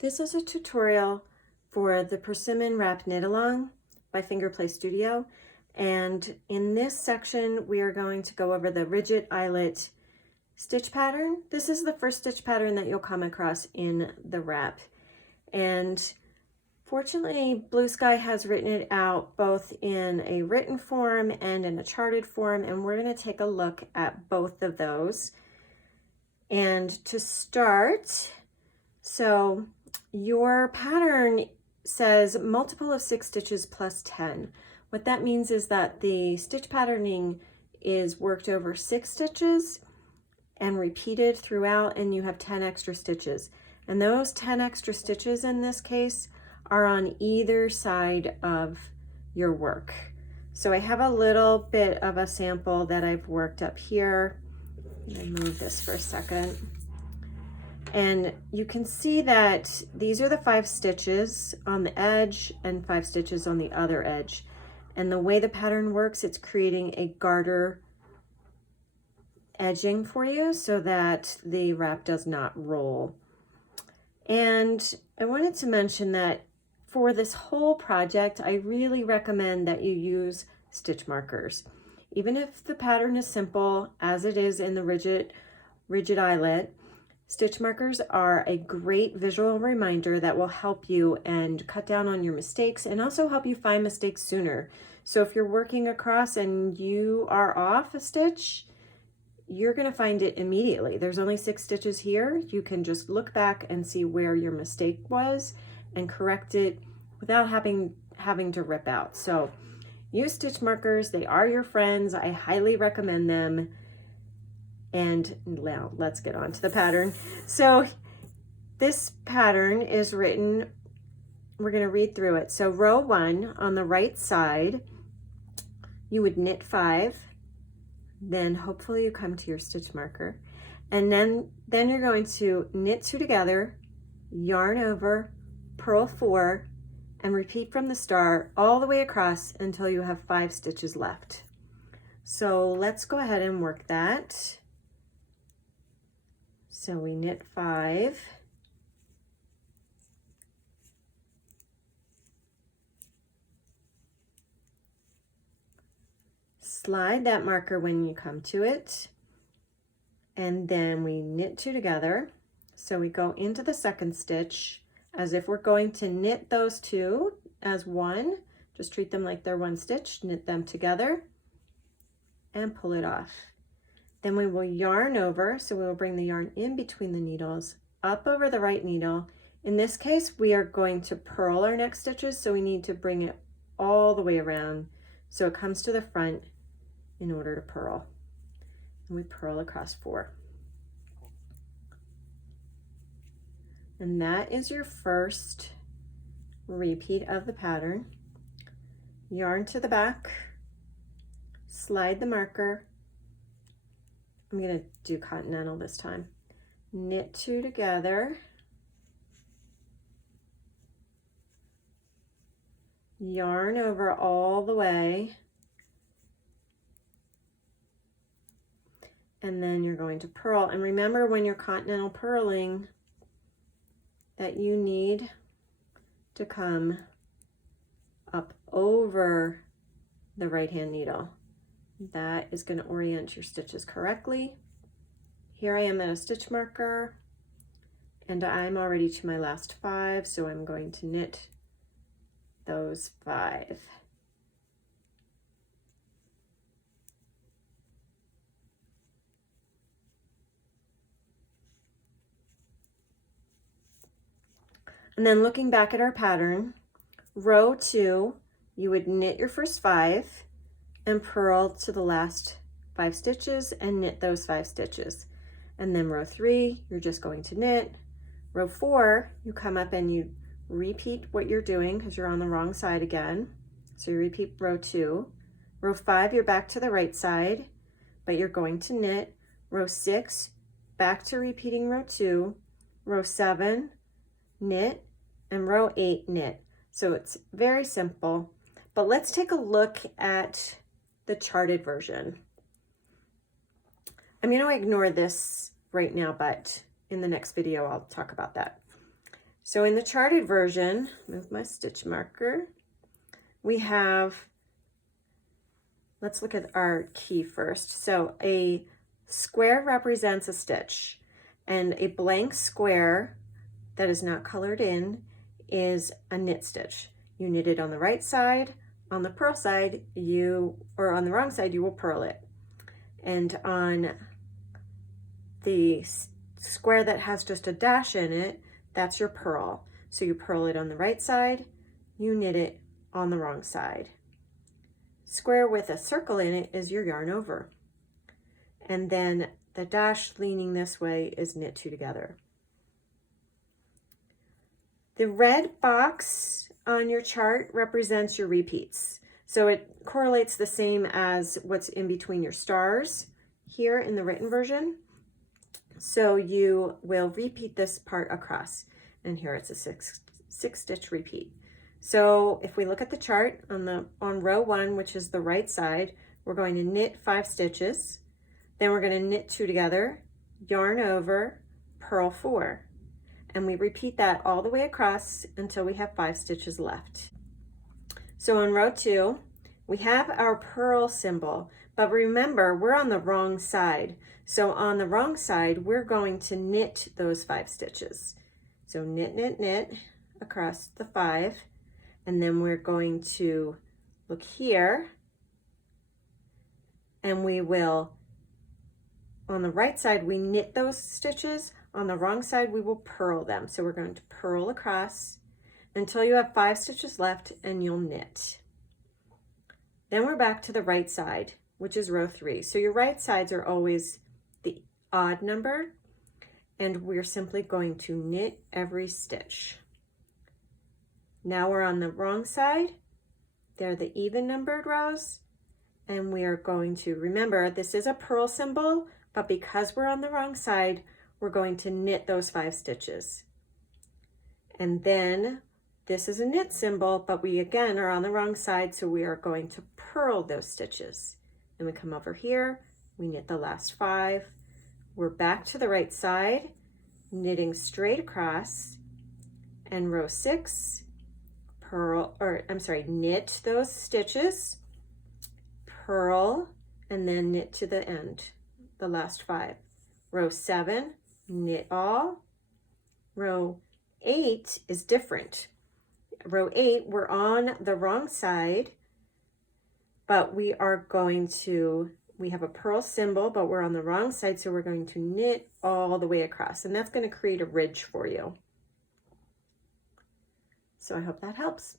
This is a tutorial for the Persimmon Wrap Knit Along by Finger Play Studio. And in this section, we are going to go over the rigid eyelet stitch pattern. This is the first stitch pattern that you'll come across in the wrap. And fortunately, Blue Sky has written it out both in a written form and in a charted form, and we're going to take a look at both of those. And to start, so your pattern says multiple of 6 stitches plus 10. What that means is that the stitch patterning is worked over 6 stitches and repeated throughout, and you have 10 extra stitches. And those 10 extra stitches in this case are on either side of your work. So I have a little bit of a sample that I've worked up here. Let me move this for a second. And you can see that these are the 5 stitches on the edge and 5 stitches on the other edge. And the way the pattern works, it's creating a garter edging for you so that the wrap does not roll. And I wanted to mention that for this whole project, I really recommend that you use stitch markers. Even if the pattern is simple, as it is in the rigid eyelet, stitch markers are a great visual reminder that will help you and cut down on your mistakes and also help you find mistakes sooner. So if you're working across and you are off a stitch, you're going to find it immediately. There's only 6 stitches here. You can just look back and see where your mistake was and correct it without having to rip out. So use stitch markers. They are your friends. I highly recommend them. And now let's get on to the pattern. So this pattern is written, we're going to read through it. So row 1 on the right side, you would knit 5, then hopefully you come to your stitch marker, and then you're going to knit 2 together, yarn over, purl 4, and repeat from the start all the way across until you have 5 stitches left. So let's go ahead and work that. So we knit 5, slide that marker when you come to it, and then we knit 2 together. So we go into the second stitch as if we're going to knit those 2 as one. Just treat them like they're one stitch, knit them together, and pull it off. Then we will yarn over, so we will bring the yarn in between the needles, up over the right needle. In this case, we are going to purl our next stitches, so we need to bring it all the way around so it comes to the front in order to purl. And we purl across 4. And that is your first repeat of the pattern. Yarn to the back, slide the marker. I'm going to do continental this time. Knit 2 together, yarn over all the way, and then you're going to purl. And remember, when you're continental purling, that you need to come up over the right hand needle. That is going to orient your stitches correctly. Here I am at a stitch marker, and I'm already to my last 5, so I'm going to knit those 5. And then looking back at our pattern, row 2, you would knit your first 5 and purl to the last 5 stitches and knit those 5 stitches. And then row 3, you're just going to knit. Row 4, you come up and you repeat what you're doing because you're on the wrong side again. So you repeat row 2. Row 5, you're back to the right side, but you're going to knit. Row 6, back to repeating row 2. Row 7, knit, and row 8, knit. So it's very simple, but let's take a look at the charted version. I'm going to ignore this right now, but in the next video, I'll talk about that. So in the charted version, move my stitch marker, we have, let's look at our key first. So a square represents a stitch, and a blank square that is not colored in is a knit stitch. You knit it on the right side, on the purl side, or on the wrong side, you will purl it. And on the square that has just a dash in it, that's your purl. So you purl it on the right side, you knit it on the wrong side. Square with a circle in it is your yarn over. And then the dash leaning this way is knit two together. The red box on your chart represents your repeats. So it correlates the same as what's in between your stars here in the written version. So you will repeat this part across, and here it's a six stitch repeat. So if we look at the chart on row 1, which is the right side, we're going to knit 5 stitches, then we're going to knit 2 together, yarn over, purl 4, and we repeat that all the way across until we have 5 stitches left. So on row 2, we have our purl symbol, but remember, we're on the wrong side. So on the wrong side, we're going to knit those 5 stitches. So knit, knit, knit across the 5, and then we're going to look here, and we will, on the right side, we knit those stitches. On the wrong side, we will purl them. So we're going to purl across until you have 5 stitches left, and you'll knit. Then we're back to the right side, which is row 3. So your right sides are always the odd number, and we're simply going to knit every stitch. Now we're on the wrong side. They're the even numbered rows, and we are going to, remember, this is a purl symbol, but because we're on the wrong side, we're going to knit those 5 stitches. And then this is a knit symbol, but we again are on the wrong side, so we are going to purl those stitches. Then we come over here, we knit the last 5. We're back to the right side, knitting straight across, and row 6, knit those stitches, purl, and then knit to the end, the last 5. Row 7, knit all. Row 8 is different. Row 8, we're on the wrong side, but we have a purl symbol, but we're on the wrong side, so we're going to knit all the way across, and that's going to create a ridge for you. So I hope that helps.